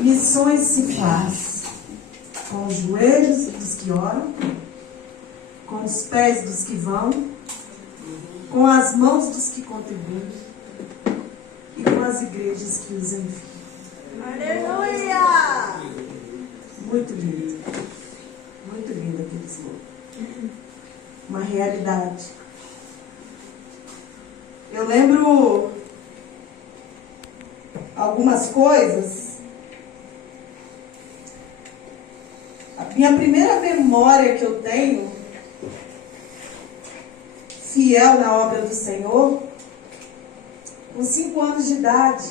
Missões se faz com os joelhos dos que oram, com os pés dos que vão, com as mãos dos que contribuem e com as igrejas que os enviam. Aleluia! Muito lindo. Muito lindo aquele slogan. Uma realidade. Eu lembro algumas coisas. A minha primeira memória que eu tenho, fiel na obra do Senhor, com 5 anos de idade,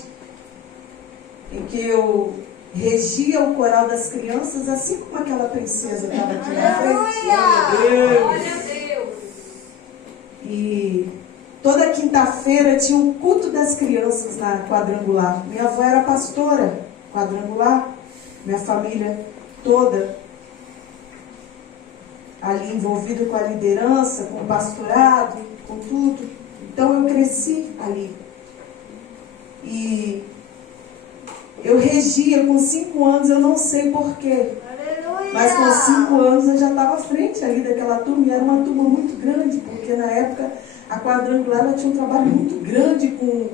em que eu regia o coral das crianças, assim como aquela princesa estava aqui na frente. Glória a Deus! E toda quinta-feira tinha um culto das crianças na quadrangular. Minha avó era pastora quadrangular, minha família toda ali envolvida com a liderança, com o pastorado, com tudo. Então eu cresci ali. E eu regia com 5 anos, eu não sei porquê. Mas com 5 anos eu já estava à frente ali daquela turma, e era uma turma muito grande, porque na época a quadrangular ela tinha um trabalho muito grande com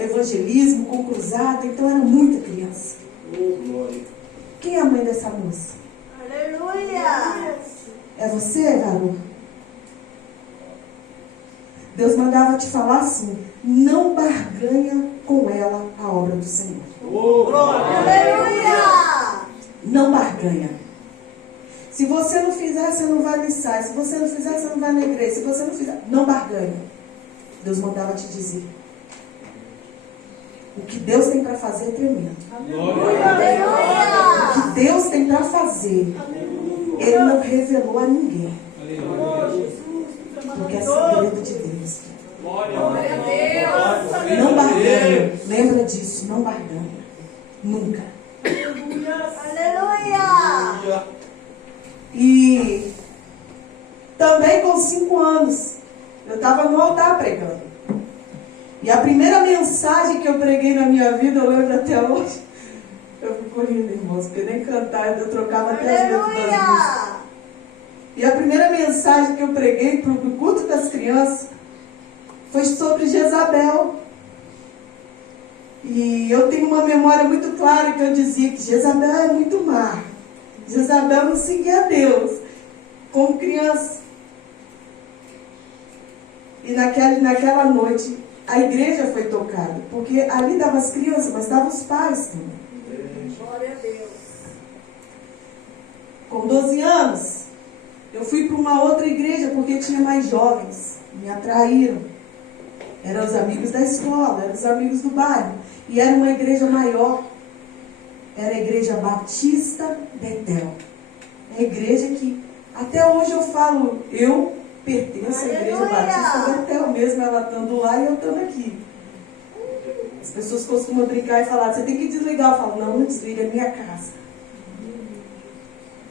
evangelismo, com cruzada, então era muita criança. Quem é a mãe dessa moça? Aleluia! É você, garoto? Deus mandava te falar assim: não barganha com ela a obra do Senhor. Aleluia! Não barganha. Se você não fizer, você não vai missar. Se você não fizer, você não vai na igreja. Se você não fizer, não barganha. Deus mandava te dizer. O que Deus tem para fazer é tremendo. Aleluia! O que Deus tem para fazer, Ele não revelou a ninguém. Porque é segredo de Deus. Glória a Deus! Não barganha. Lembra disso, não barganha. Nunca. Aleluia! E também com 5 anos, eu estava no altar pregando. E a primeira mensagem que eu preguei na minha vida, eu lembro até hoje. Eu fico rindo, irmãos, porque nem cantar, eu trocava até as letras das músicas. E a primeira mensagem que eu preguei para o culto das crianças foi sobre Jezabel. E eu tenho uma memória muito clara que eu dizia que Jezabel é muito má. Jezabel não seguia a Deus como criança. E naquela noite a igreja foi tocada, porque ali estavam as crianças, mas estavam os pais também. Glória a Deus! Com 12 anos, eu fui para uma outra igreja porque tinha mais jovens. Me atraíram. Eram os amigos da escola, eram os amigos do bairro. E era uma igreja maior. Era a igreja Batista Betel. É a igreja que, até hoje eu falo, eu pertenço à igreja Batista Betel, mesmo ela estando lá e eu estando aqui. As pessoas costumam brincar e falar: você tem que desligar. Eu falo: não desliga, é minha casa.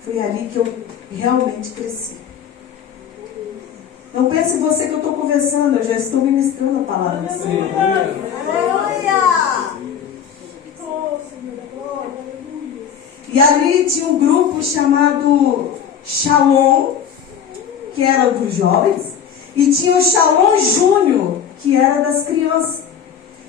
Foi ali que eu realmente cresci. Não pense você que eu estou conversando, eu já estou ministrando a palavra do Senhor. Aleluia! E ali tinha um grupo chamado Shalom, que era dos jovens, e tinha o Shalom Júnior, que era das crianças.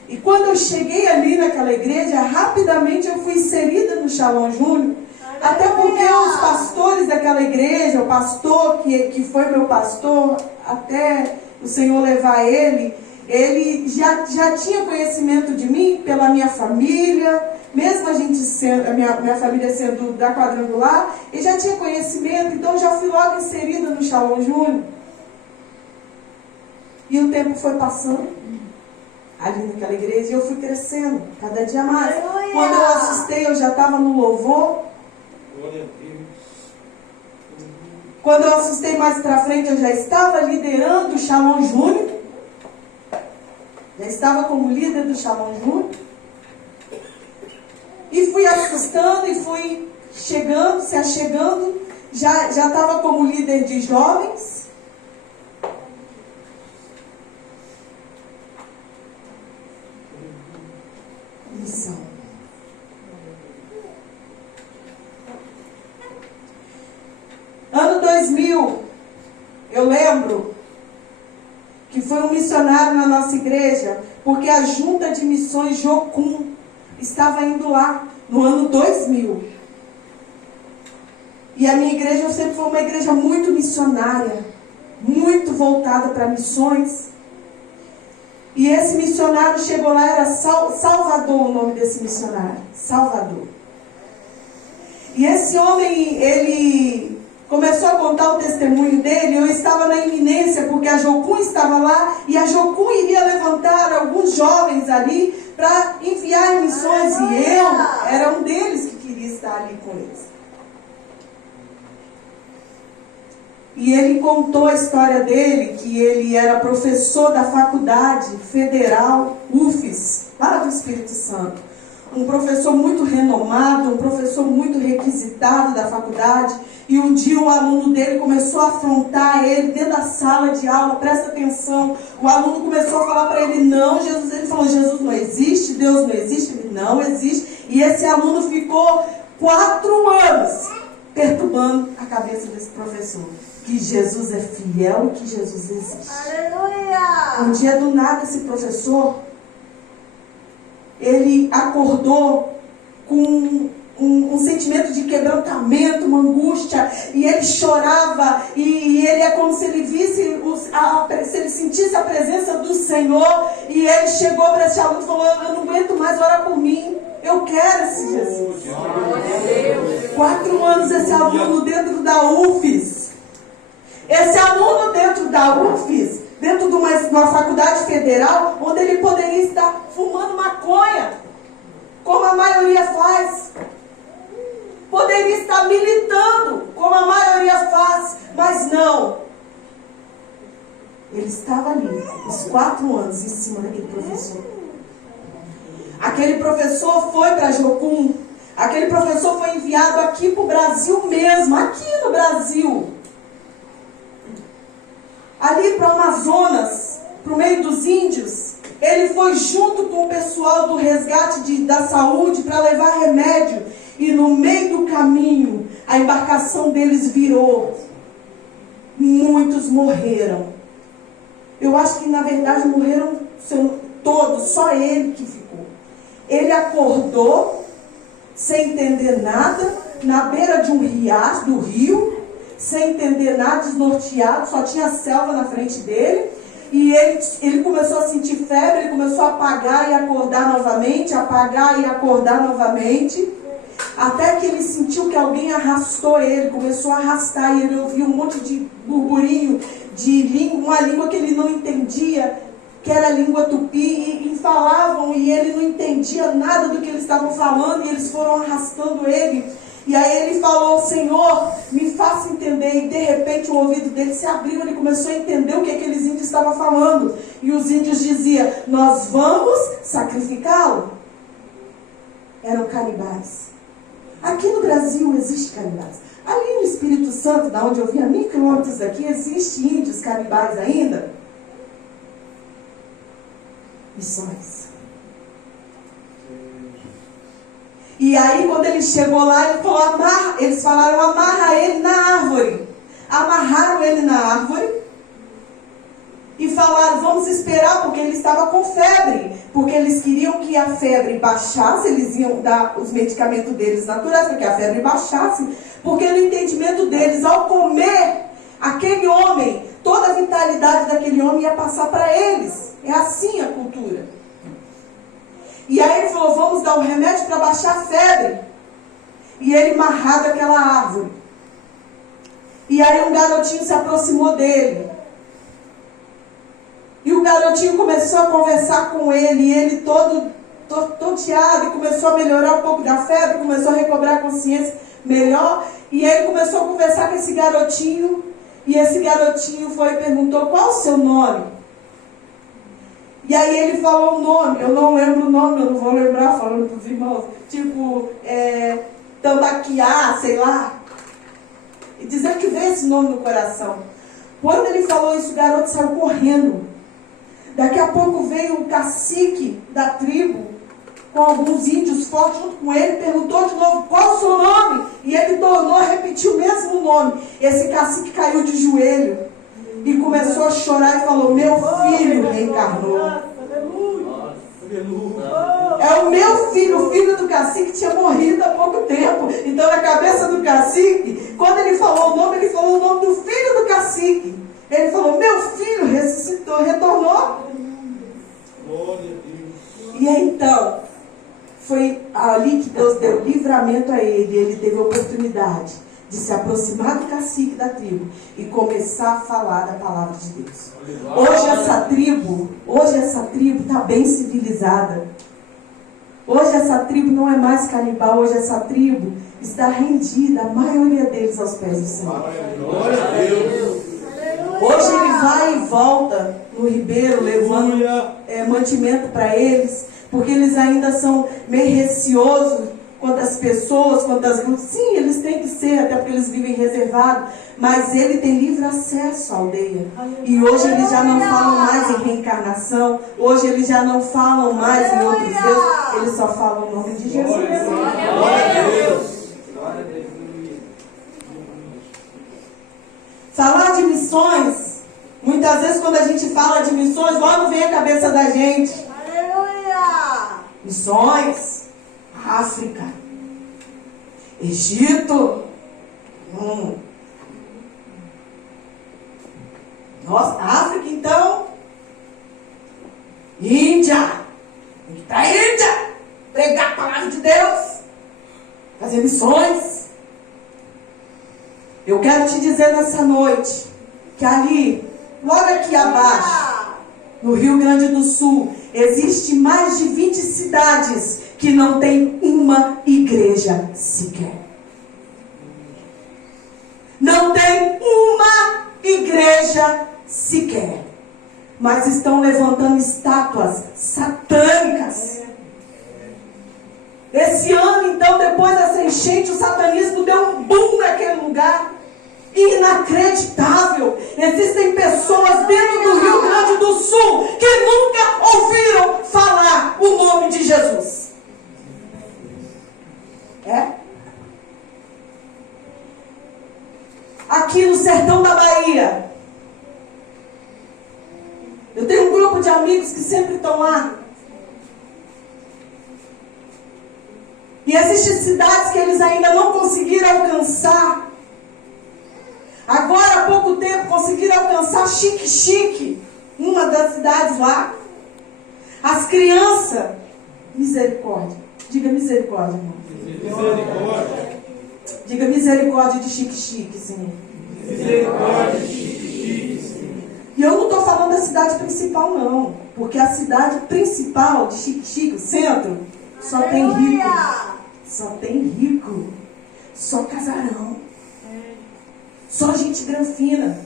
E quando eu cheguei ali naquela igreja, rapidamente eu fui inserida no Shalom Júnior, até porque os pastores daquela igreja, o pastor que foi meu pastor, até o Senhor levar ele já tinha conhecimento de mim pela minha família, mesmo a gente sendo, a minha família sendo da quadrangular, ele já tinha conhecimento, então eu já fui logo inserida no Shalom Júnior. E o tempo foi passando ali naquela igreja e eu fui crescendo cada dia mais. Aleluia! Quando eu assustei, eu já estava no louvor. Glória a Deus. Quando eu assustei mais para frente, eu já estava liderando o Shalom Júnior. Já estava como líder do Shalom Júnior. E fui assustando e fui chegando, se achegando. Já estava como líder de jovens. missionário na nossa igreja, porque a Junta de Missões Jocum estava indo lá no ano 2000. E a minha igreja sempre foi uma igreja muito missionária, muito voltada para missões. E esse missionário chegou lá, era Salvador o nome desse missionário, Salvador. E esse homem, ele começou a contar o testemunho dele. Eu estava na iminência, porque a Jocum estava lá, e a Jocum iria levantar alguns jovens ali para enviar em missões, e eu era um deles que queria estar ali com eles. E ele contou a história dele, que ele era professor da Faculdade Federal UFES, lá do Espírito Santo. Um professor muito renomado, um professor muito requisitado da faculdade. E um dia o aluno dele começou a afrontar ele dentro da sala de aula. Presta atenção, o aluno começou a falar para ele, não, Jesus, ele falou, Jesus não existe, Deus não existe, ele não existe. E esse aluno ficou 4 anos perturbando a cabeça desse professor. Que Jesus é fiel e que Jesus existe. Aleluia! Um dia do nada esse professor, ele acordou com um sentimento de quebrantamento, uma angústia, e ele chorava, e ele é como se ele visse, se ele sentisse a presença do Senhor, e ele chegou para esse aluno e falou, eu não aguento mais, orar por mim, eu quero esse Jesus. 4 anos esse aluno dentro da UFES. Esse aluno dentro da UFES, dentro de uma faculdade federal, onde ele poderia estar fumando maconha, como a maioria faz. Poderia estar militando, como a maioria faz, mas não. Ele estava ali, os 4 anos, em cima daquele professor. Aquele professor foi para Jocum, aquele professor foi enviado aqui para o Brasil mesmo, aqui no Brasil. Ali para o Amazonas, para o meio dos índios, ele foi junto com o pessoal do resgate da saúde para levar remédio. E no meio do caminho, a embarcação deles virou. Muitos morreram. Eu acho que na verdade morreram todos, só ele que ficou. Ele acordou, sem entender nada, na beira de um riacho, do rio, sem entender nada, desnorteado, só tinha selva na frente dele, e ele começou a sentir febre, ele começou a apagar e acordar novamente, apagar e acordar novamente, até que ele sentiu que alguém arrastou ele, começou a arrastar, e ele ouviu um monte de burburinho, de língua, uma língua que ele não entendia, que era a língua tupi, e falavam, e ele não entendia nada do que eles estavam falando, e eles foram arrastando ele. E aí ele falou, Senhor, me faça entender. E de repente o ouvido dele se abriu, ele começou a entender o que aqueles índios estavam falando. E os índios diziam, nós vamos sacrificá-lo. Eram canibais. Aqui no Brasil existe canibais. Ali no Espírito Santo, da onde eu vim, a 1000 quilômetros daqui, existe índios canibais ainda. Missões. E aí, quando ele chegou lá, ele falou, eles falaram, amarra ele na árvore. Amarraram ele na árvore. E falaram, vamos esperar, porque ele estava com febre. Porque eles queriam que a febre baixasse, eles iam dar os medicamentos deles naturais, para que a febre baixasse. Porque no entendimento deles, ao comer aquele homem, toda a vitalidade daquele homem ia passar para eles. É assim a cultura. E aí ele falou, vamos dar um remédio para baixar a febre. E ele amarrado aquela árvore. E aí um garotinho se aproximou dele. E o garotinho começou a conversar com ele. E ele todo tonteado, e começou a melhorar um pouco da febre, começou a recobrar a consciência melhor. E aí ele começou a conversar com esse garotinho. E esse garotinho foi e perguntou, qual o seu nome? E aí ele falou o nome, eu não lembro o nome, eu não vou lembrar, falando para os irmãos, tipo, Tambaquiá, sei lá. E dizer que veio esse nome no coração. Quando ele falou isso, o garoto saiu correndo. Daqui a pouco veio o cacique da tribo, com alguns índios fortes junto com ele, perguntou de novo, qual o seu nome? E ele tornou a repetir o mesmo nome. Esse cacique caiu de joelho. e começou a chorar e falou: meu filho reencarnou. É o meu filho, o filho do cacique tinha morrido há pouco tempo. Então, na cabeça do cacique, quando ele falou o nome, ele falou o nome do filho do cacique. Ele falou: meu filho ressuscitou, retornou. E aí, então, foi ali que Deus deu livramento a ele. Ele teve a oportunidade de se aproximar do cacique da tribo e começar a falar da palavra de Deus. Hoje essa tribo está bem civilizada. Hoje essa tribo não é mais canibal. Hoje essa tribo está rendida, a maioria deles, aos pés do Senhor. Hoje ele vai e volta no ribeiro, levando mantimento para eles, porque eles ainda são meio receosos quanto às pessoas, quanto às lutas. Sim, eles têm que ser, até porque eles vivem reservados, mas ele tem livre acesso à aldeia. E hoje eles já não falam mais em reencarnação, hoje eles já não falam mais em outros deuses, eles só falam o nome de Jesus. Glória a Deus. Falar de missões, muitas vezes quando a gente fala de missões, logo vem a cabeça da gente. Aleluia! Missões, África, Egito. Nossa, África então. Índia. Vem para a Índia, pregar a palavra de Deus, fazer missões. Eu quero te dizer nessa noite que ali, logo aqui abaixo, no Rio Grande do Sul, existe mais de 20 cidades que não tem uma igreja sequer. Não tem uma igreja sequer. Mas estão levantando estátuas satânicas. Esse ano, então, depois dessa enchente, o satanismo deu um boom naquele lugar. Inacreditável. Existem pessoas dentro do Rio Grande do Sul que nunca ouviram falar o nome de Jesus. Aqui no sertão da Bahia, eu tenho um grupo de amigos que sempre estão lá. E existem cidades que eles ainda não conseguiram alcançar. Agora, há pouco tempo, conseguiram alcançar Xique-Xique, uma das cidades lá. As crianças, misericórdia. Diga misericórdia, irmão. Misericórdia. Diga misericórdia de Xique-Xique, Senhor. Misericórdia de Xique-Xique, Senhor. E eu não estou falando da cidade principal, não. Porque a cidade principal de Xique-Xique, o centro, só tem rico. Só tem rico. Só casarão. Só gente granfina.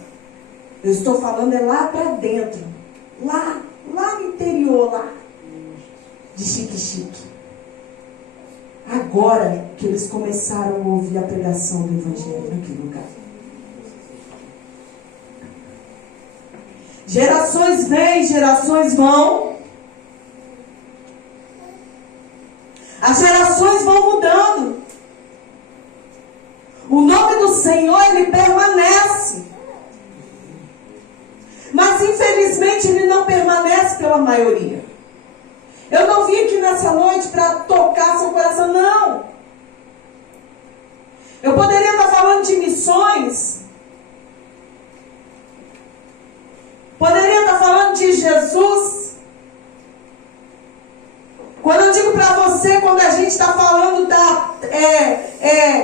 Eu estou falando é lá para dentro. Lá no interior, lá. De Xique-Xique. Agora que eles começaram a ouvir a pregação do Evangelho naquele lugar. Gerações vêm, gerações vão. As gerações vão mudando. O nome do Senhor, ele permanece. Mas infelizmente ele não permanece pela maioria. Eu não vim aqui nessa noite para tocar seu coração, não. Eu poderia estar falando de missões. Poderia estar falando de Jesus. Quando eu digo para você, quando a gente está falando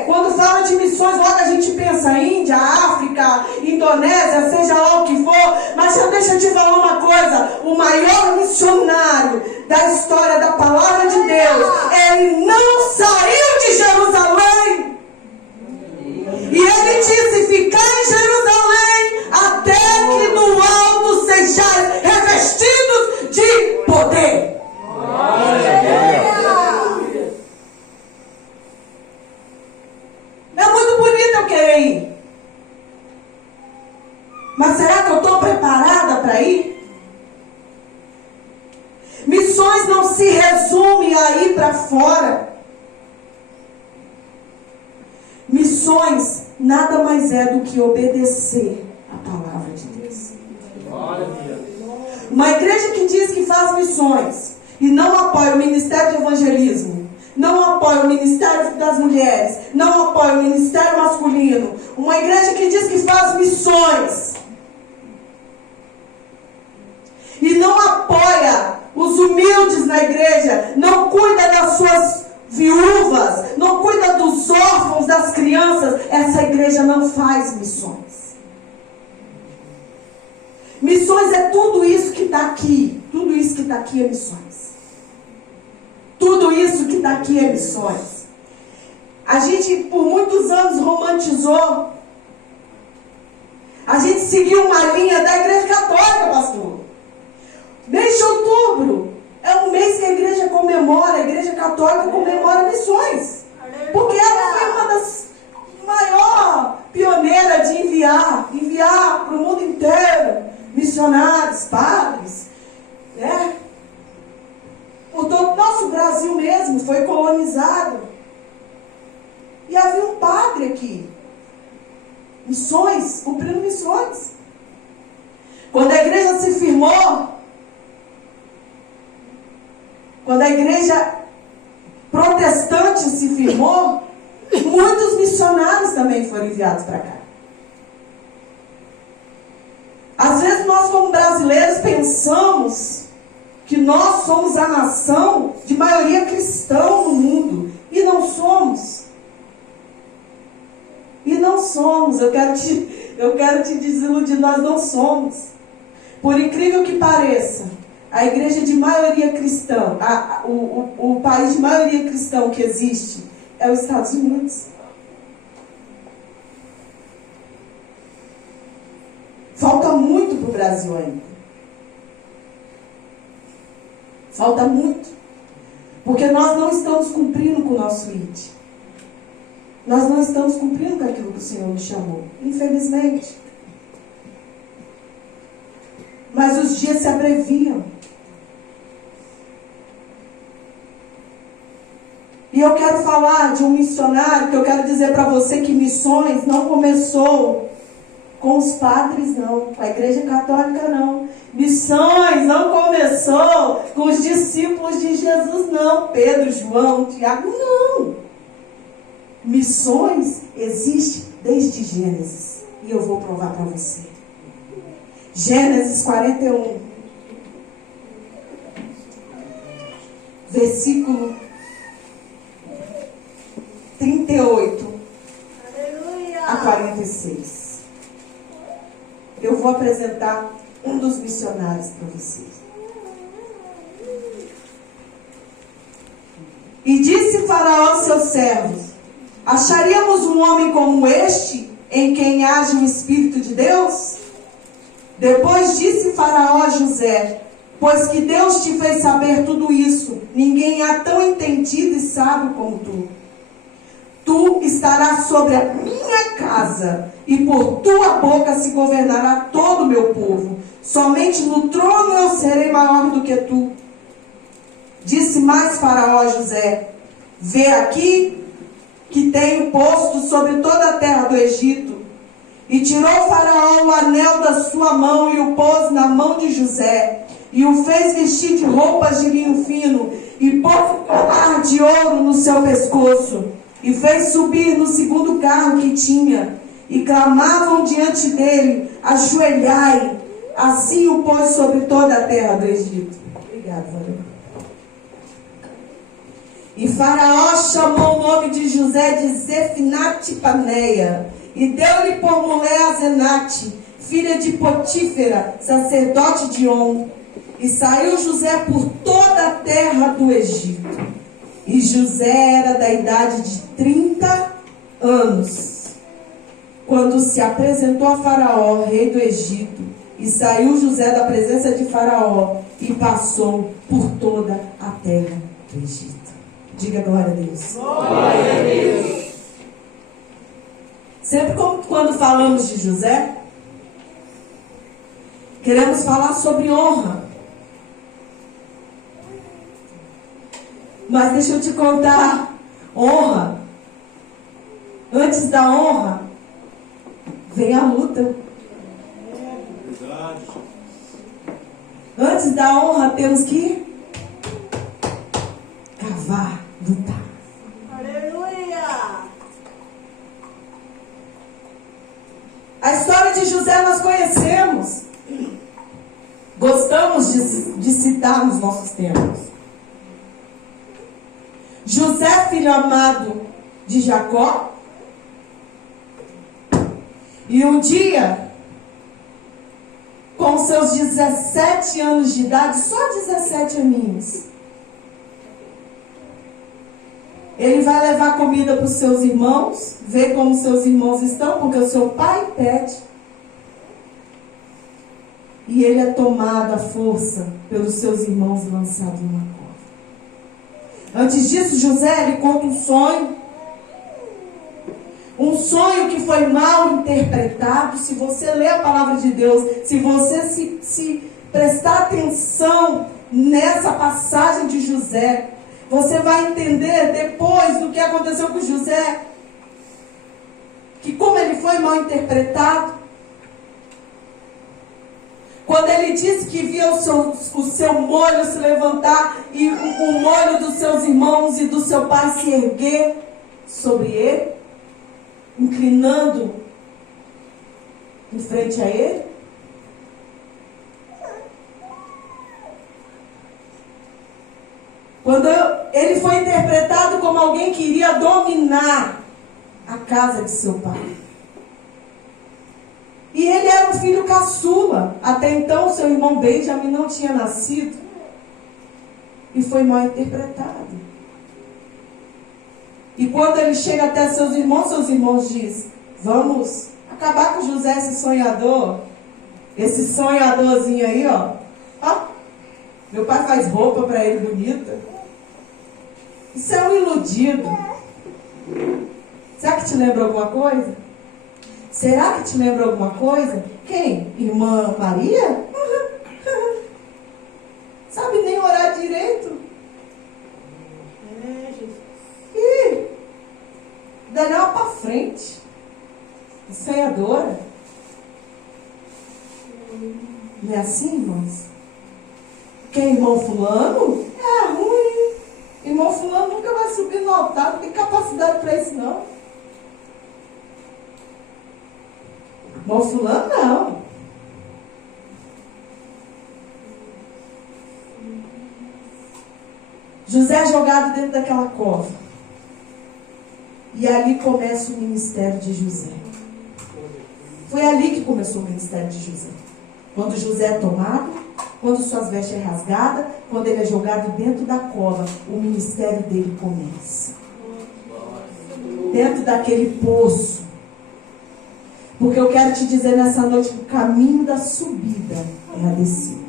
quando fala de missões, logo a gente pensa Índia, África, Indonésia, seja lá o que for. Mas deixa eu te falar uma coisa: o maior missionário da história da palavra de Deus, ele não saiu de Jerusalém. E ele disse: ficar em Jerusalém até que do alto sejais revestidos de poder. É muito bonito eu querer ir. Mas será que eu estou preparada para ir? Missões não se resume a ir para fora. Missões nada mais é do que obedecer a palavra de Deus. Uma igreja que diz que faz missões e não apoia o ministério de evangelismo, não apoia o ministério das mulheres, não apoia o ministério masculino. Uma igreja que diz que faz missões e não apoia os humildes na igreja, não cuida das suas viúvas, não cuida dos órfãos, das crianças, essa igreja não faz missões. Missões é tudo isso que está aqui. Tudo isso que está aqui é missões. Tudo isso que está aqui é missões. A gente por muitos anos romantizou. A gente seguiu uma linha da igreja católica, pastor. Mês de outubro é um mês que a igreja comemora, a igreja católica comemora missões. Porque ela foi uma das maiores pioneiras de enviar para o mundo inteiro missionários, padres, né? Por todo o nosso Brasil mesmo foi colonizado. E havia um padre aqui. Missões, cumprindo missões. Quando a igreja se firmou, quando a igreja protestante se firmou, muitos missionários também foram enviados para cá. Às vezes nós, como brasileiros, pensamos que nós somos a nação de maioria cristã no mundo. E não somos. E não somos. Eu quero te desiludir, nós não somos. Por incrível que pareça, a igreja de maioria cristã, o país de maioria cristã que existe é os Estados Unidos. Falta muito para o Brasil ainda. Falta muito. Porque nós não estamos cumprindo com o nosso ID. Nós não estamos cumprindo com aquilo que o Senhor nos chamou. Infelizmente. Mas os dias se abreviam. E eu quero falar de um missionário, que eu quero dizer para você que missões não começou com os padres, não. Com a igreja católica, não. Missões não começou com os discípulos de Jesus, não. Pedro, João, Tiago, não. Missões existe desde Gênesis. E eu vou provar para você. Gênesis 41. Versículo 38 a 46. Eu vou apresentar um dos missionários para vocês. E disse Faraó aos seus servos: acharíamos um homem como este, em quem age o Espírito de Deus? Depois disse Faraó a José: pois que Deus te fez saber tudo isso, ninguém há tão entendido e sábio como tu. Tu estarás sobre a minha casa, e por tua boca se governará todo o meu povo. Somente no trono eu serei maior do que tu. Disse mais Faraó a José: vê aqui que tenho posto sobre toda a terra do Egito. E tirou Faraó o anel da sua mão e o pôs na mão de José, e o fez vestir de roupas de linho fino, e pôs um colar de ouro no seu pescoço, e fez subir no segundo carro que tinha, e clamavam diante dele: ajoelhai. Assim o pôs sobre toda a terra do Egito. Obrigada, Faraó. E Faraó chamou o nome de José de Zefinate-Paneia, e deu-lhe por mulher a Zenate, filha de Potífera, sacerdote de On. E saiu José por toda a terra do Egito. E José era da idade de 30 anos, quando se apresentou a Faraó, rei do Egito. E saiu José da presença de Faraó e passou por toda a terra do Egito. Diga glória a Deus. Glória a Deus. Sempre quando falamos de José, queremos falar sobre honra. Mas deixa eu te contar, honra, antes da honra, vem a luta. Verdade. Antes da honra temos que cavar, lutar. Aleluia. A história de José nós conhecemos. Gostamos de citar nos nossos tempos. José, filho amado de Jacó. E um dia, com seus 17 anos de idade, só 17 aninhos, ele vai levar comida para os seus irmãos, ver como seus irmãos estão, porque o seu pai pede. E ele é tomado à força pelos seus irmãos, lançado numa cova. Antes disso, José, ele conta um sonho. Um sonho que foi mal interpretado. Se você ler a palavra de Deus, se você se prestar atenção nessa passagem de José, você vai entender depois do que aconteceu com José, que como ele foi mal interpretado. Quando ele disse que via o seu molho se levantar e o molho dos seus irmãos e do seu pai se erguer sobre ele, inclinando em frente a ele. Quando ele foi interpretado como alguém que iria dominar a casa de seu pai. E ele era um filho caçula. Até então, seu irmão Benjamim não tinha nascido. E foi mal interpretado. E quando ele chega até seus irmãos dizem: vamos acabar com José, esse sonhador. Esse sonhadorzinho aí, ó. Ó, meu pai faz roupa para ele bonita. Isso é um iludido. Será que te lembra alguma coisa? Será que te lembra alguma coisa? Quem? Irmã Maria? Sabe nem orar direito. Ih, Daniel para frente. Sonhadora. Não é assim, irmãos? Quem, irmão fulano? É ruim. Irmão fulano nunca vai subir no altar. Não tem capacidade para isso, não. Irmão fulano, não. José é jogado dentro daquela cova. E ali começa o ministério de José. Foi ali que começou o ministério de José. Quando José é tomado, quando suas vestes é rasgadas, quando ele é jogado dentro da cova, o ministério dele começa. Dentro daquele poço. Porque eu quero te dizer nessa noite que o caminho da subida é a descida.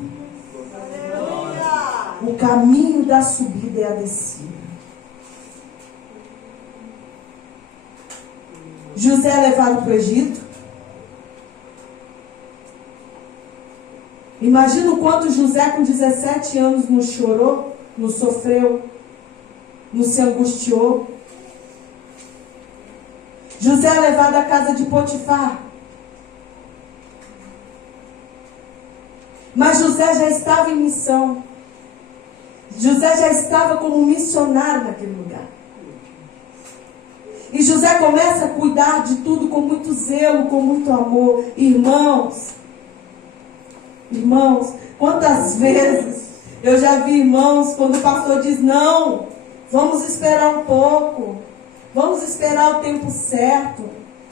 O caminho da subida é a descida. José é levado para o Egito. Imagina o quanto José com 17 anos não chorou, não sofreu, não se angustiou. José é levado à casa de Potifar. Mas José já estava em missão. José já estava como missionário naquele lugar. E José começa a cuidar de tudo com muito zelo, com muito amor. Irmãos, quantas vezes eu já vi irmãos, quando o pastor diz: não, vamos esperar um pouco, vamos esperar o tempo certo.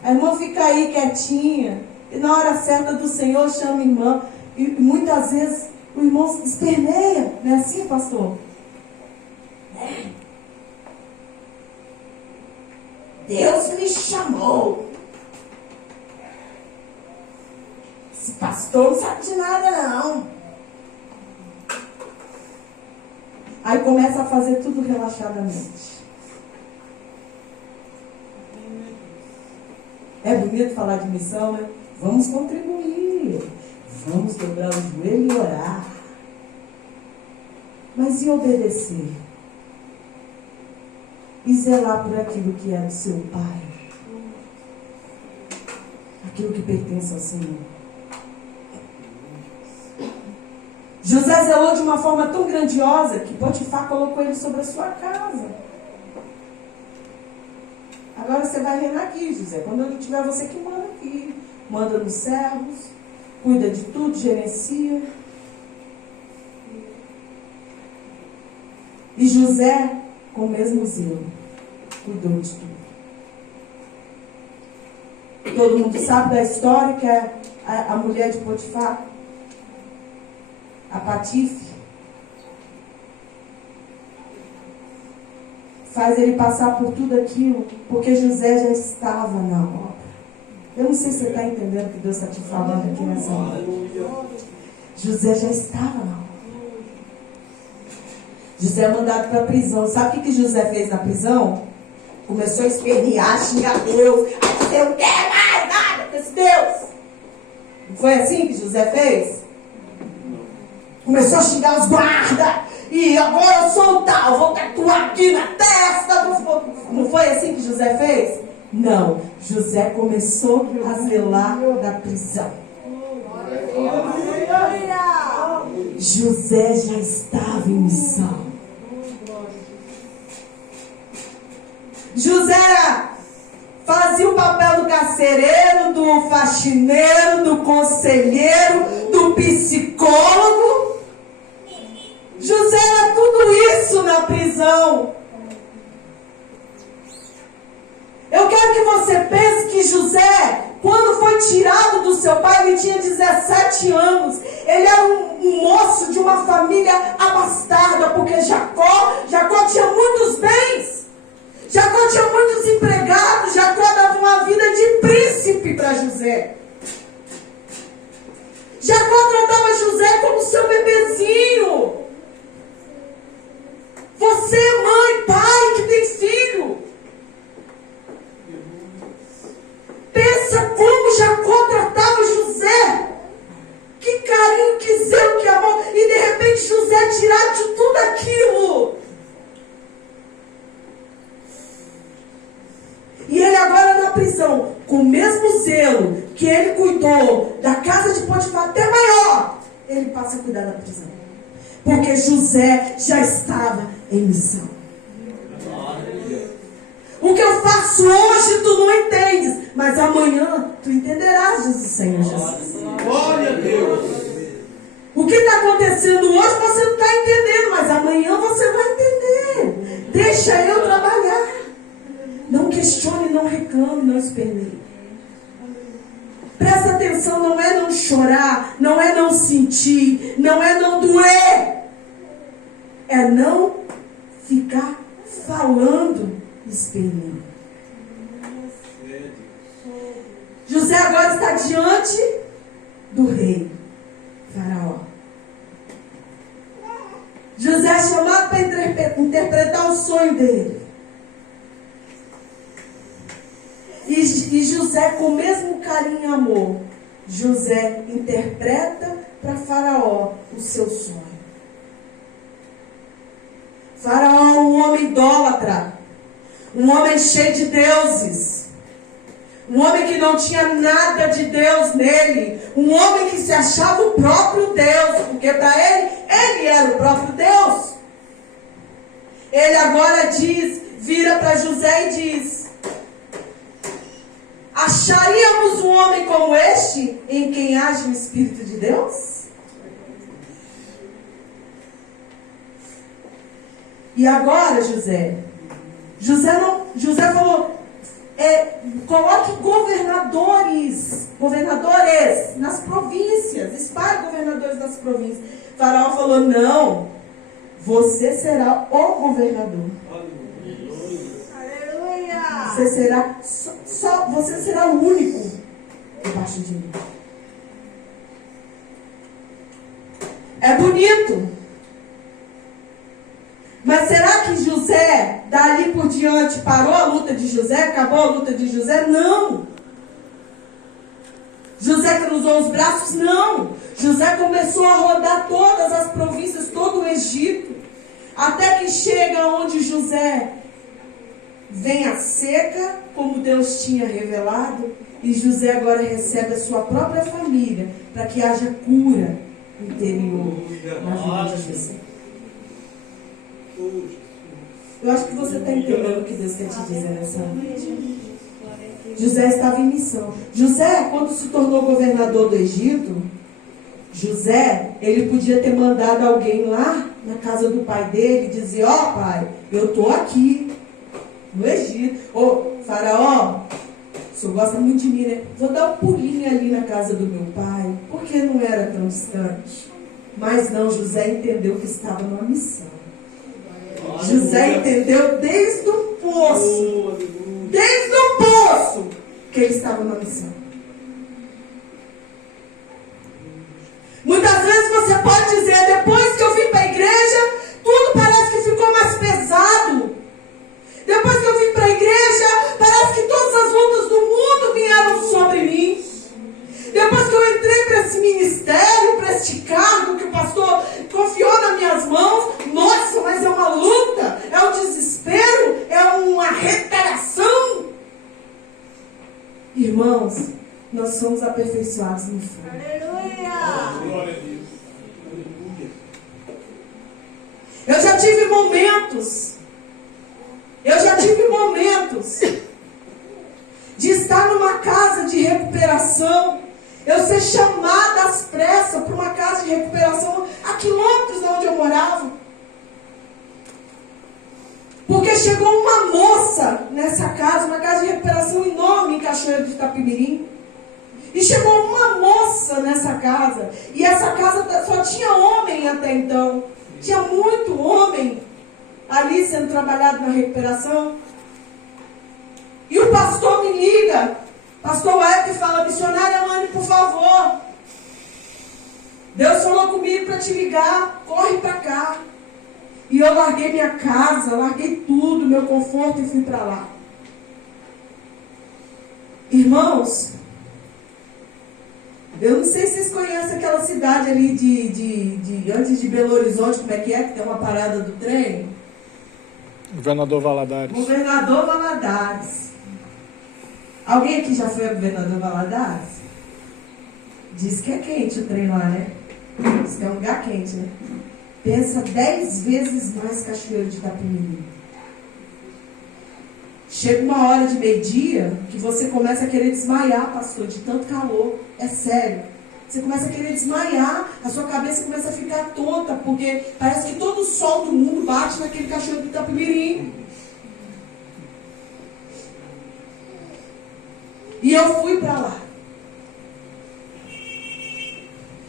A irmã fica aí quietinha, e na hora certa do Senhor chama a irmã. E muitas vezes o irmão se esperneia, não é assim, pastor? Deus me chamou. Esse pastor não sabe de nada, não. Aí começa a fazer tudo relaxadamente. É bonito falar de missão, né? Vamos contribuir. Vamos dobrar o joelho e orar. Mas e obedecer? E zelar por aquilo que é do seu Pai? Aquilo que pertence ao Senhor. José zelou de uma forma tão grandiosa que Potifar colocou ele sobre a sua casa. Agora você vai reinar aqui, José. Quando eu tiver, você que manda aqui. Manda nos servos, cuida de tudo, gerencia. E José, com o mesmo zelo, cuidou de tudo. Todo mundo sabe da história que a mulher de Potifar, a Patife, faz ele passar por tudo aquilo, porque José já estava na obra. Eu não sei se você está entendendo o que Deus está te falando aqui nessa hora. José já estava na obra. José é mandado para a prisão. Sabe o que José fez na prisão? Começou a espernear, xingar Deus. Você não quer mais nada com esse Deus. Não foi assim que José fez? Começou a xingar os guardas. E agora eu sou tal, vou tatuar aqui na testa. Não foi assim que José fez? Não. José começou a zelar da prisão. José já estava em missão. José fazia o papel do carcereiro, do faxineiro, do conselheiro, do psicólogo. José era tudo isso na prisão. Eu quero que você pense que José, quando foi tirado do seu pai, ele tinha 17 anos. Ele era um moço de uma família abastada, porque Jacó tinha muitos bens. Jacó tinha muitos empregados. Jacó dava uma vida de príncipe para José. Jacó tratava José como seu bebezinho. Você, mãe, pai, que tem filho, pensa como Jacó tratava José. Que carinho, que zelo, que amor. E de repente José é tirado de tudo aquilo. E ele agora na prisão, com o mesmo zelo que ele cuidou da casa de Potifar, até maior, ele passa a cuidar da prisão. Porque José já estava em missão. O que eu faço hoje tu não entendes, mas amanhã tu entenderás, diz o Senhor Jesus. Glória a Deus. O que está acontecendo hoje você não está entendendo, mas amanhã você vai entender. Deixa eu trabalhar. Não questione, não reclame, não esperneie. Presta atenção, não é não chorar, não é não sentir, não é não doer. É não ficar falando, esperneando. José agora está diante do rei Faraó. José é chamado para interpretar o sonho dele. E José, com o mesmo carinho e amor, José interpreta para Faraó o seu sonho. Faraó é um homem idólatra, um homem cheio de deuses, um homem que não tinha nada de Deus nele, um homem que se achava o próprio Deus, porque para ele era o próprio Deus. Ele agora vira para José e diz: acharíamos um homem como este em quem age o Espírito de Deus? E agora, José falou, coloque governadores nas províncias, espalhe governadores nas províncias. Faraó falou, não, você será o governador. Aleluia! Você será o único debaixo de mim. É bonito. Mas será que José, dali por diante, parou a luta de José? Acabou a luta de José? Não. José cruzou os braços? Não. José começou a rodar todas as províncias, todo o Egito, até que chega onde José vem a seca, como Deus tinha revelado, e José agora recebe a sua própria família, para que haja cura interior na vida de José. Eu acho que você está entendendo o que Deus quer te dizer nessa noite. José estava em missão. José, quando se tornou governador do Egito, José, ele podia ter mandado alguém lá na casa do pai dele e dizer: ó, pai, eu estou aqui no Egito. Ô, faraó, o senhor gosta muito de mim, né? Vou dar um pulinho ali na casa do meu pai, porque não era tão distante. Mas não, José entendeu que estava numa missão. José entendeu desde o poço, que ele estava numa missão. Muitas vezes você pode dizer: depois que eu vim para a igreja, tudo parece que ficou mais pesado. Depois que eu vim para a igreja, parece que todas as lutas do mundo vieram sobre mim. Depois que eu entrei para esse ministério, para este cargo que o pastor confiou nas minhas mãos, nossa, mas é uma luta, é um desespero, é uma retaliação. Irmãos, nós somos aperfeiçoados no fogo. Aleluia! Glória a Deus. Eu já tive momentos de estar numa casa de recuperação, eu ser chamada às pressas para uma casa de recuperação a quilômetros de onde eu morava. Porque chegou uma moça nessa casa, uma casa de recuperação enorme em Cachoeiro de Itapemirim. E chegou uma moça nessa casa, e essa casa só tinha homem até então. Tinha muito homem ali sendo trabalhado na recuperação. E o pastor me liga, pastor Web, e fala: missionária Anne, por favor, Deus falou comigo para te ligar, corre para cá. E eu larguei minha casa, larguei tudo, meu conforto, e fui para lá. Irmãos, eu não sei se vocês conhecem aquela cidade ali antes de Belo Horizonte, como é que tem uma parada do trem? Governador Valadares. Governador Valadares. Alguém aqui já foi a Governador Valadares? Diz que é quente o trem lá, né? Diz que é um lugar quente, né? Pensa 10 vezes mais Cachoeiro de Itapemirim. Chega uma hora de meio-dia que você começa a querer desmaiar, pastor, de tanto calor. É sério. Você começa a querer desmaiar, a sua cabeça começa a ficar tonta, porque parece que todo o sol do mundo bate naquele Cachoeiro de Itapemirim. E eu fui para lá.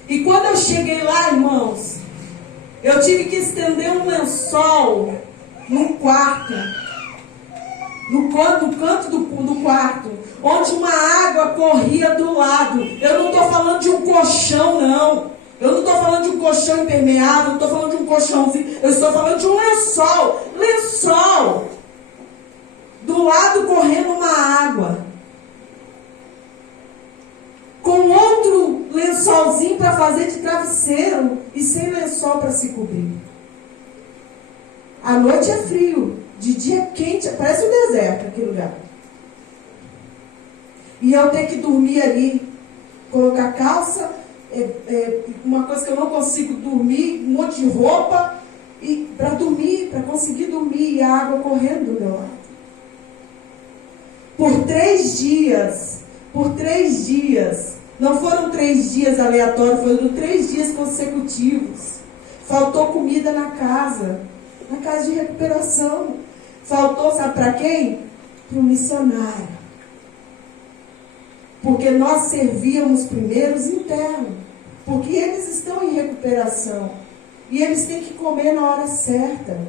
E quando eu cheguei lá, irmãos, eu tive que estender um lençol num quarto, no canto do quarto, onde uma água corria do lado. Eu não estou falando de um colchão, não. Eu não estou falando de um colchão impermeável, não estou falando de um colchãozinho. Eu estou falando de um lençol. Lençol. Do lado correndo uma água. Com outro lençolzinho para fazer de travesseiro e sem lençol para se cobrir. À noite é frio, de dia é quente, parece um deserto aquele lugar. E eu tenho que dormir ali, colocar calça, uma coisa que eu não consigo dormir, um monte de roupa, e para dormir, para conseguir dormir, e a água correndo do meu lado. Por 3 dias, não foram 3 dias aleatórios, foram 3 dias consecutivos. Faltou comida na casa de recuperação. Faltou, sabe para quem? Para o missionário. Porque nós servíamos primeiro os internos. Porque eles estão em recuperação. E eles têm que comer na hora certa.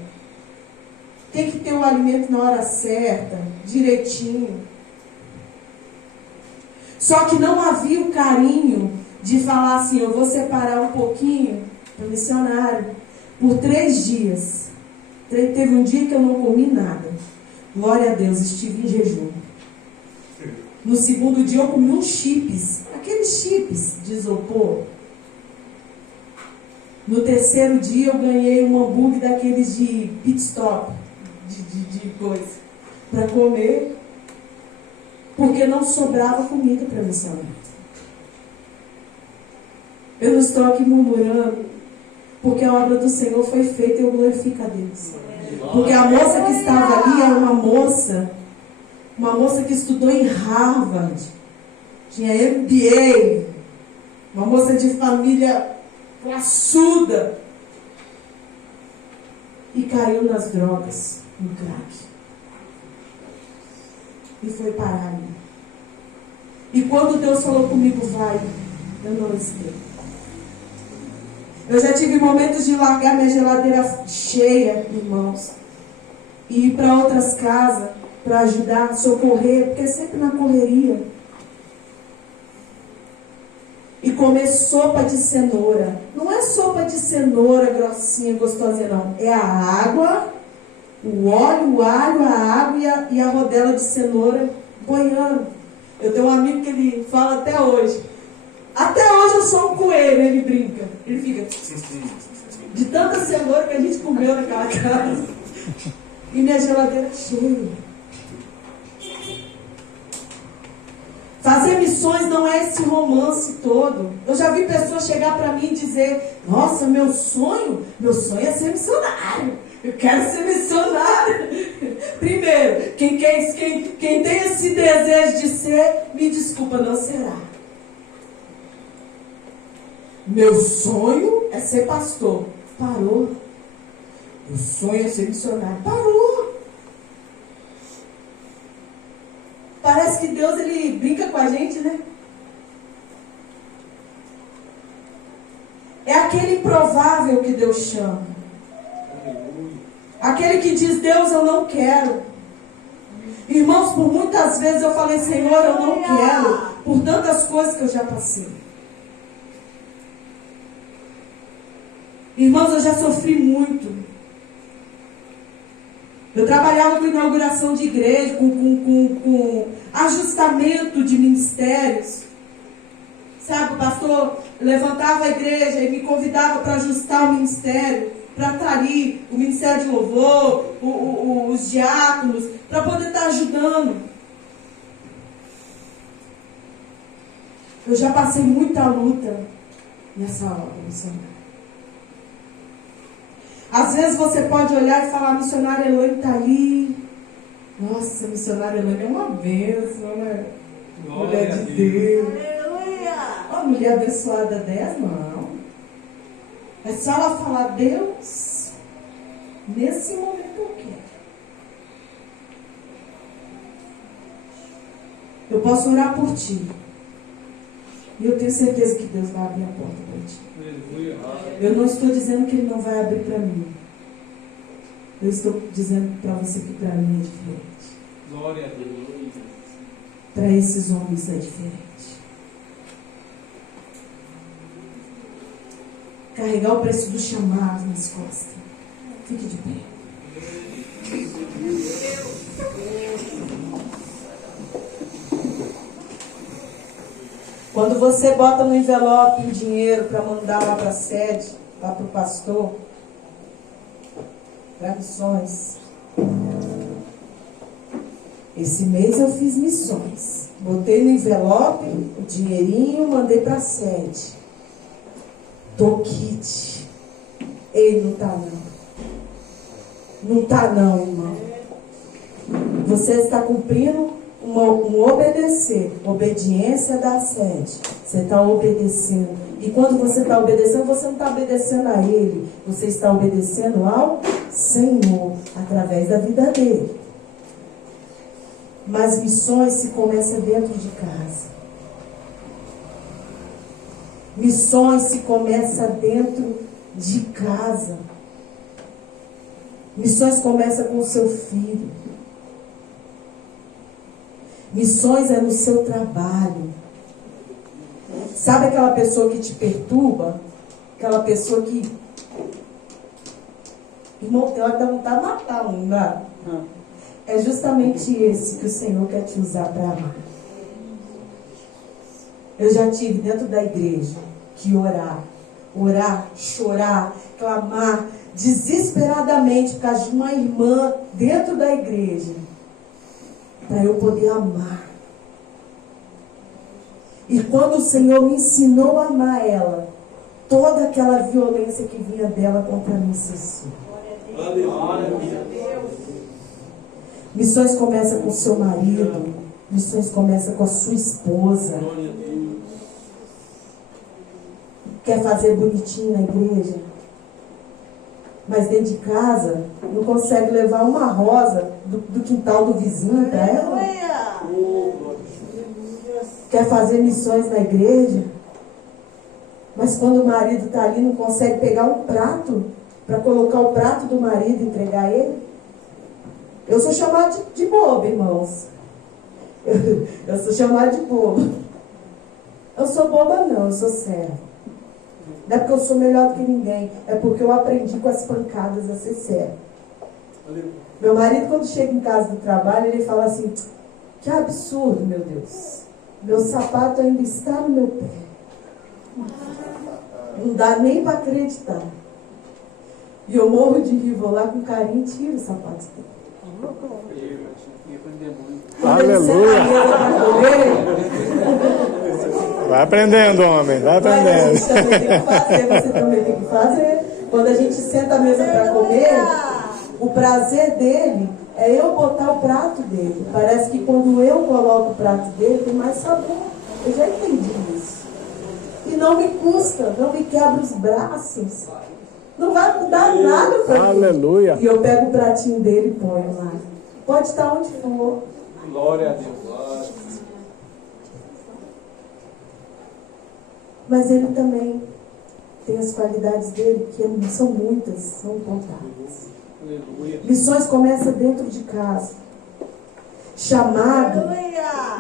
Tem que ter o alimento na hora certa, direitinho. Só que não havia o carinho de falar assim: eu vou separar um pouquinho para o missionário. Por 3 dias. Teve um dia que eu não comi nada. Glória a Deus, estive em jejum. No segundo dia eu comi uns chips. Aqueles chips de isopor. No terceiro dia eu ganhei um hambúrguer daqueles de pit stop. De coisa. Para comer. Porque não sobrava comida para missionário. Eu não estou aqui murmurando, porque a obra do Senhor foi feita e eu glorifico a Deus. Porque a moça que estava ali era uma moça que estudou em Harvard, tinha MBA, uma moça de família classuda, e caiu nas drogas, no crack. E foi parar ali. E quando Deus falou comigo, vai, eu não hesitei. Eu já tive momentos de largar minha geladeira cheia, irmãos, e ir para outras casas para ajudar, socorrer, porque é sempre na correria. E comer sopa de cenoura. Não é sopa de cenoura grossinha, gostosinha, não. É a água, o óleo, o alho, a água e a rodela de cenoura boiando. Eu tenho um amigo que ele fala até hoje. Até hoje eu sou um coelho, ele brinca. Ele fica de tanta cenoura que a gente comeu naquela casa. E minha geladeira cheia. Fazer missões não é esse romance todo. Eu já vi pessoas chegar para mim e dizer: nossa, meu sonho é ser missionário. Eu quero ser missionário. Primeiro, quem tem esse desejo de ser, me desculpa, não será. Meu sonho é ser pastor. Parou. Meu sonho é ser missionário. Parou. Parece que Deus, ele brinca com a gente, né? É aquele improvável que Deus chama. Aquele que diz: Deus, eu não quero. Irmãos, por muitas vezes eu falei: Senhor, eu não quero. Por tantas coisas que eu já passei. Irmãos, eu já sofri muito. Eu trabalhava com inauguração de igreja, com ajustamento de ministérios. Sabe, o pastor levantava a igreja e me convidava para ajustar o ministério, para atrair o ministério de louvor, os diáconos, para poder estar ajudando. Eu já passei muita luta nessa obra missionária. Às vezes você pode olhar e falar: a missionária Elaine está ali. Nossa, a missionária Elaine é uma bênção, né? Mulher de Deus. Aleluia! Uma mulher abençoada dessa, não. É só ela falar: Deus, nesse momento eu quero. Eu posso orar por ti. E eu tenho certeza que Deus vai abrir a porta para ti. Eu não estou dizendo que Ele não vai abrir para mim. Eu estou dizendo para você que para mim é diferente. Glória a Deus. Para esses homens é diferente. Carregar o preço do chamado nas costas. Fique de pé. Quando você bota no envelope o dinheiro para mandar lá para a sede, lá para o pastor, para missões. Esse mês eu fiz missões. Botei no envelope o dinheirinho, mandei para a sede. Kit. Ei, não tá não. Não tá não, irmão. Você está cumprindo um obedecer. Obediência da sede. Você está obedecendo. E quando você está obedecendo, você não está obedecendo a Ele. Você está obedecendo ao Senhor, através da vida dele. Mas missões se começam dentro de casa. Missões se começam dentro de casa. Missões começam com o seu filho. Missões é no seu trabalho. Sabe aquela pessoa que te perturba? Aquela pessoa que... Irmão, tem hora que dá vontade de matar um, não é? É justamente esse que o Senhor quer te usar para amar. Eu já tive dentro da igreja que orar, chorar, clamar desesperadamente por causa de uma irmã dentro da igreja, para eu poder amar. E quando o Senhor me ensinou a amar ela, toda aquela violência que vinha dela contra mim cessou. Missões começa com o seu marido, missões começa com a sua esposa. Quer fazer bonitinho na igreja, mas dentro de casa não consegue levar uma rosa do quintal do vizinho para ela. Quer fazer missões na igreja, mas quando o marido está ali não consegue pegar um prato para colocar o prato do marido e entregar a ele. Eu sou chamada de boba, irmãos. Eu sou chamada de boba. Eu sou boba não, eu sou séria. Não é porque eu sou melhor do que ninguém, é porque eu aprendi com as pancadas a ser séria. Meu marido, quando chega em casa do trabalho, ele fala assim: que absurdo, meu Deus. Meu sapato ainda está no meu pé. Não dá nem para acreditar. E eu morro de rir, vou lá com carinho e tiro o sapato dele. Aleluia. Vai aprendendo, homem, vai aprendendo. Mas a gente também tem que fazer, você também tem que fazer. Quando a gente senta à mesa para comer, o prazer dele é eu botar o prato dele. Parece que quando eu coloco o prato dele, tem mais sabor. Eu já entendi isso. E não me custa, não me quebra os braços. Não vai mudar nada para mim. Aleluia. E eu pego o pratinho dele e ponho lá. Pode estar onde for. Glória a Deus. Mas ele também tem as qualidades dele, que são muitas, são incontáveis. Missões começam dentro de casa. Chamado,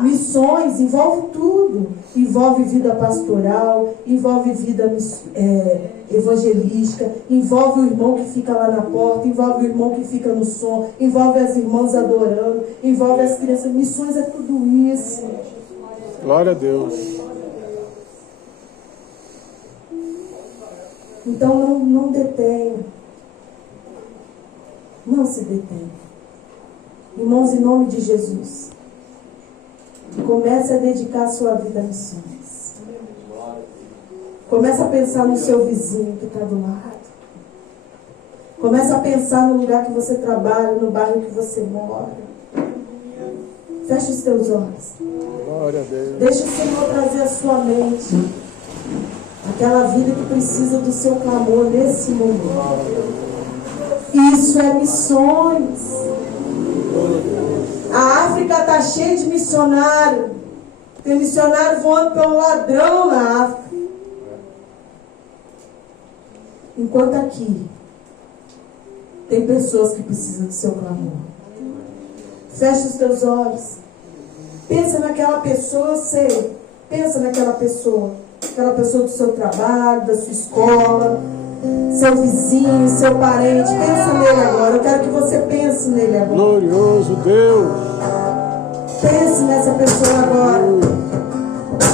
missões, envolve tudo. Envolve vida pastoral, envolve vida evangelística, envolve o irmão que fica lá na porta, envolve o irmão que fica no som, envolve as irmãs adorando, envolve as crianças. Missões é tudo isso. Glória a Deus. Então não detenha. Não se detenha. Irmãos, em nome de Jesus, comece a dedicar a sua vida a missões. Comece a pensar no seu vizinho que está do lado. Comece a pensar no lugar que você trabalha, no bairro que você mora. Feche os teus olhos. Glória a Deus. Deixe o Senhor trazer à sua mente aquela vida que precisa do seu clamor nesse momento. Isso é missões. A África está cheia de missionário. Tem missionário voando pelo ladrão na África. Enquanto aqui tem pessoas que precisam do seu clamor. Feche os teus olhos. Pensa naquela pessoa, sei. Pensa naquela pessoa. Aquela pessoa do seu trabalho, da sua escola, seu vizinho, seu parente. Pensa nele agora. Eu quero que você pense nele agora. Glorioso Deus. Pense nessa pessoa agora.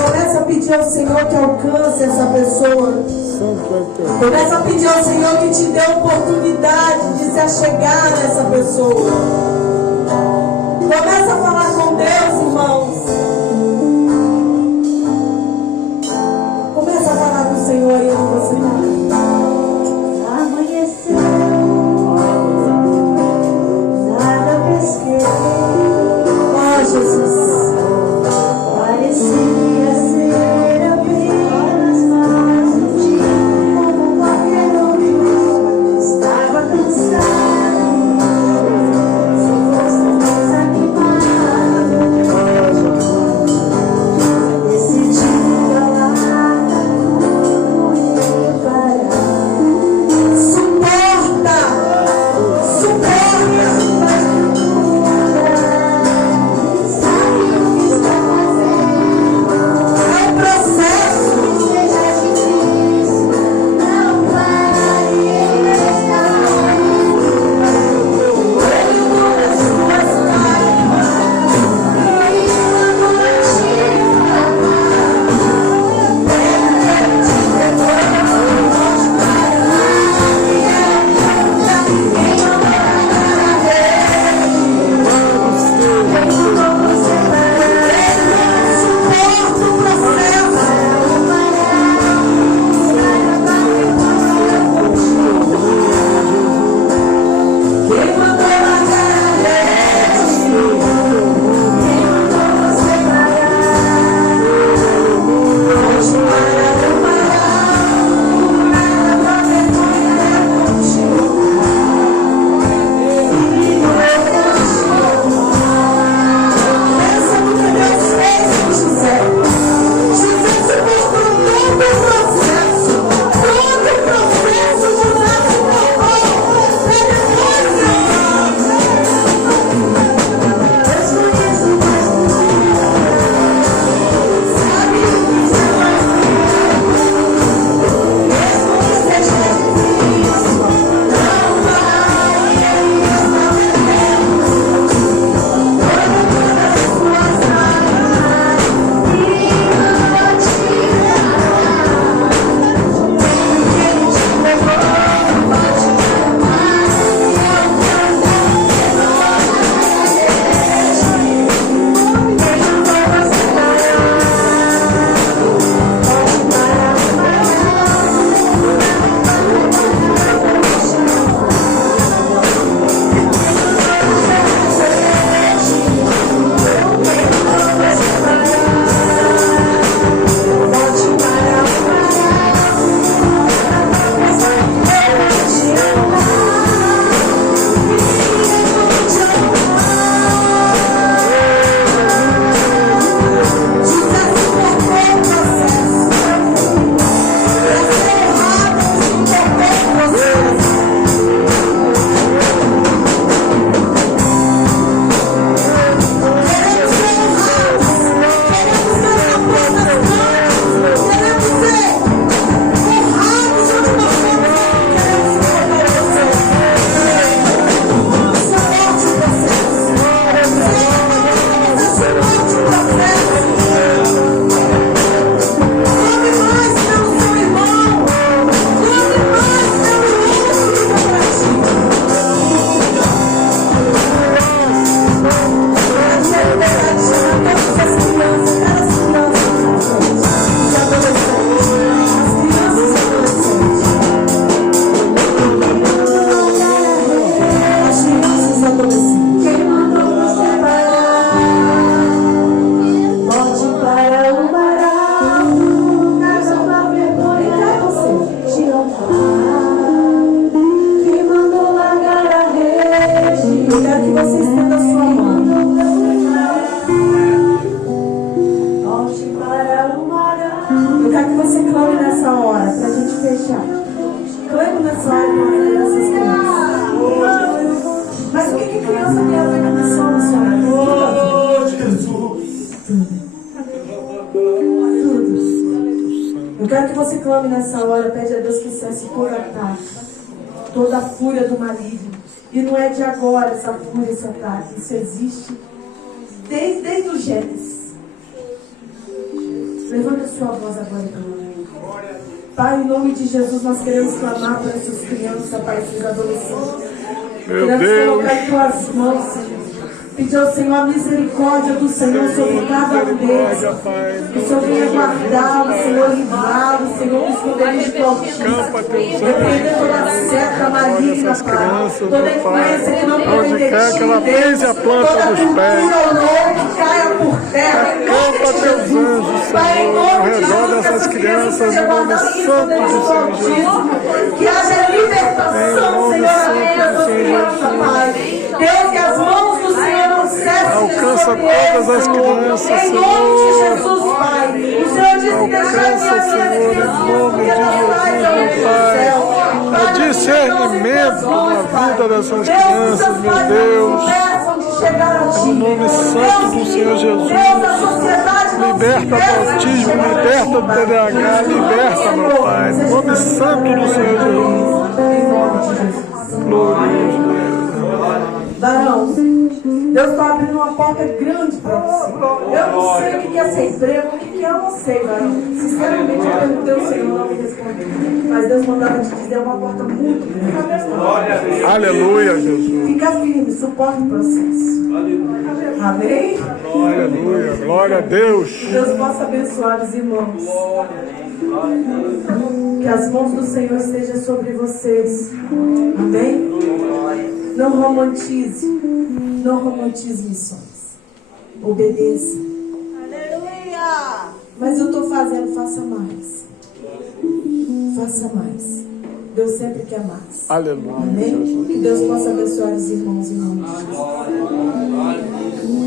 Começa a pedir ao Senhor que alcance essa pessoa. Santo é teu. Começa a pedir ao Senhor que te dê a oportunidade de se achegar nessa pessoa. Começa a falar com Deus, irmãos. Começa a falar com o Senhor aí onde você está. Amanheceu, nada pesquei. Ó Jesus. Parecia ser apenas mais um dia, como qualquer outro. Estava cansado, liberdade de chamar todas as crianças, cada criança e adolescentes. As crianças e adolescentes. As crianças e adolescentes. Quem mandou você parar? Volte para o mar alto, casa pra vergonha pra você te honrar. Quem mandou largar a rede? Eu quero que você estenda a sua mão. Volte para o mar alto. Eu quero que você clame nessa hora, pra gente fechar. Clame nessa hora em nome dessas crianças. Mas o que criança tem a ver com missão missionária? Tudo. Eu quero que você clame nessa hora, pede a Deus que cesse toda ataque, toda a fúria do maligno. E não é de agora essa fúria, esse ataque. Isso existe desde o Gênesis. Levanta a sua voz agora e clama. Pai, em nome de Jesus, nós queremos clamar por essas crianças, Pai, esses adolescentes. Meu Queremos Deus. colocar em tuas mãos, Senhor. Pedir ao Senhor a misericórdia do Senhor sobre cada um deles. Que o Senhor venha guardá-lo, Senhor, livrá-lo, Senhor, esconderijo de altíssimo. Campa teus Repreender toda seta maligna, essas Pai. crianças, Toda meu Pai. influência que não Onde provém de quer ti, que ela Deus. pise a planta Toda dos cultura pés. ou não que caia por terra. Em nome Campa de teus Jesus. anjos, Pai, em Senhor, nome ao de redor Jesus, que dessas essas crianças crianças, sejam em nome guardadas santo do escondidas do Senhor altíssimo. Que haja libertação, Em nome Senhor, na santo vida do das Senhor crianças, Pai. Deus, que as mãos do Senhor não cessem Alcança sobre todas eles, as Senhor. crianças, Em nome de Senhor. Jesus, Pai. O Senhor disse que deixar Alcança, minhas Senhor, em criancinhas, nome porque de elas trazem Jesus, ao meu reino do Pai. céu. Pai, Discernimento na vida dessas Deus, crianças, meu Deus. Deus, de chegar a ti. No nome santo do Senhor Jesus. Deus, a sociedade não Liberta do autismo, liberta do TDAH, liberta, meu Pai. No nome santo do Senhor Jesus. Em nome de Jesus. Glória. Varão, Deus está abrindo uma porta grande para você. Eu não sei o que é ser emprego, o que é, eu não sei, varão. Sinceramente, eu perguntei ao Senhor, não me respondeu. Mas Deus mandava te dizer uma porta muito grande. Aleluia, Jesus. Fica firme, suporte o processo. Amém? Aleluia. Glória a Deus. Deus possa abençoar os irmãos. Que as mãos do Senhor estejam sobre vocês. Amém? Não romantize. Não romantize missões. Obedeça. Aleluia! Mas eu estou fazendo, faça mais. Faça mais. Deus sempre quer mais. Aleluia. Amém? Que Deus possa abençoar os irmãos em nome de Jesus.